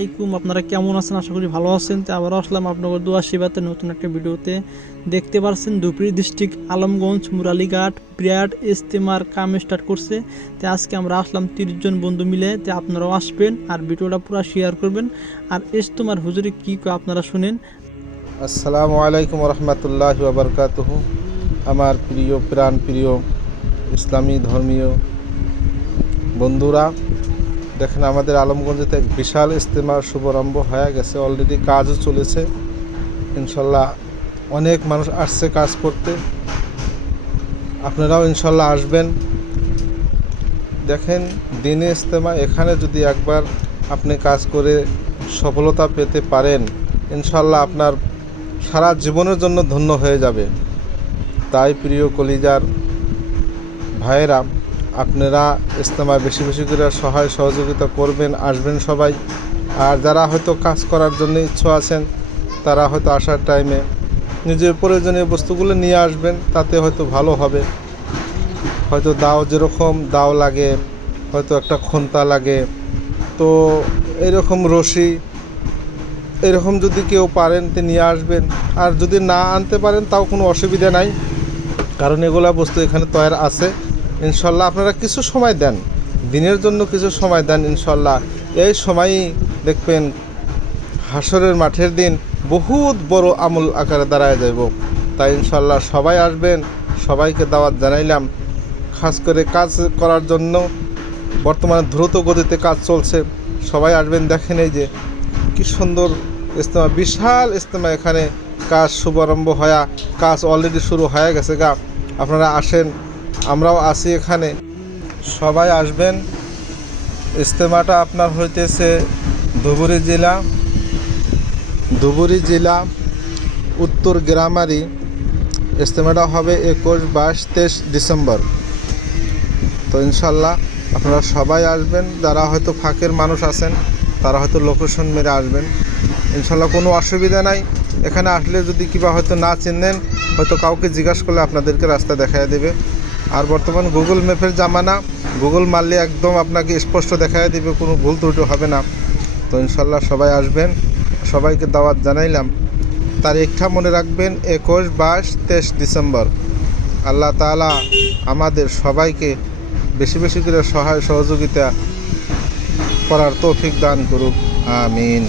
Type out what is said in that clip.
আলাইকুম, আপনারা কেমন আছেন? আশা করি ভালো আছেন। তো আবারও আসলাম আপনাদের দোয়া সেবাতে নতুন একটা ভিডিওতে। দেখতে পাচ্ছেন ধুবড়ী ডিস্ট্রিক্ট আলমগঞ্জ মুরালিঘাট বিরাট ইজতেমার কাম স্টার্ট করছে। তো আজকে আমরা আসলাম 30 জন বন্ধু মিলে। তো আপনারাও আসবেন আর ভিডিওটা পুরো শেয়ার করবেন। আর ইজতেমার হুজুরে কী কয় আপনারা শুনেন। আসসালামু আলাইকুম রহমতুল্লাহি ওয়া বারাকাতুহু। আমার প্রিয় প্রাণ প্রিয় ইসলামী ধর্মীয় বন্ধুরা, দেখেন আমাদের আলমগঞ্জেতে এক বিশাল ইজতেমার শুভারম্ভ হয়ে গেছে। অলরেডি কাজও চলেছে। ইনশাল্লাহ অনেক মানুষ আসছে কাজ করতে। আপনারাও ইনশাল্লাহ আসবেন। দেখেন দিনে ইজতেমা, এখানে যদি একবার আপনি কাজ করে সফলতা পেতে পারেন, ইনশাল্লাহ আপনার সারা জীবনের জন্য ধন্য হয়ে যাবে। তাই প্রিয় কলিজার ভাইয়েরা, আপনারা ইজতেমায় বেশি বেশি করে সহায় সহযোগিতা করবেন, আসবেন সবাই। আর যারা হয়তো কাজ করার জন্য ইচ্ছু আছেন, তারা হয়তো আসার টাইমে নিজের প্রয়োজনীয় বস্তুগুলো নিয়ে আসবেন, তাতে হয়তো ভালো হবে। হয়তো দাও যেরকম দাও লাগে, হয়তো একটা খন্তা লাগে, তো এরকম রশি এরকম যদি কেউ পারেন তো নিয়ে আসবেন। আর যদি না আনতে পারেন তাও কোনো অসুবিধা নাই, কারণ এগুলা বস্তু এখানে তৈরি আছে। ইনশাল্লাহ আপনারা কিছু সময় দেন, দিনের জন্য কিছু সময় দেন। ইনশাল্লাহ এই সময়ই দেখবেন হাসরের মাঠের দিন বহুত বড় আমল আকারে দাঁড়ায় যাব। তাই ইনশাল্লাহ সবাই আসবেন, সবাইকে দাওয়াত জানাইলাম। খাস করে কাজ করার জন্য বর্তমানে দ্রুত গতিতে কাজ চলছে, সবাই আসবেন। দেখেন এই যে কি সুন্দর ইজতেমা, বিশাল ইজতেমা। এখানে কাজ শুভারম্ভ হয়ে কাজ অলরেডি শুরু হয়ে গেছে গা। আপনারা আসেন, আমরাও আছি এখানে, সবাই আসবেন। ইজতেমাটা আপনার হইতেছে ধুবড়ী জেলা উত্তর গ্রামারি। ইজতেমাটা হবে 21, 22, 23 ডিসেম্বর। তো ইনশাল্লাহ আপনারা সবাই আসবেন। যারা হয়তো ফাঁকের মানুষ আছেন, তারা হয়তো লোকেশন মেরে আসবেন। ইনশাল্লাহ কোনো অসুবিধা নাই। এখানে আসলে যদি কিবা হয়তো না চিনেন, হয়তো কাউকে জিজ্ঞাসা করলে আপনাদেরকে রাস্তা দেখায় দেবে। আর বর্তমান গুগল ম্যাপের জামানা, গুগল মারলে একদম আপনাকে স্পষ্ট দেখায় দেবে, কোনো ভুল ত্রুটি হবে না। তো ইনশাল্লাহ সবাই আসবেন, সবাইকে দাওয়াত জানাইলাম। তারিখটা মনে রাখবেন, 21, 22, 23 ডিসেম্বর। আল্লাহ তাআলা আমাদের সবাইকে বেশি বেশি করে সহায় সহযোগিতা করার তৌফিক দান করুক। আমিন।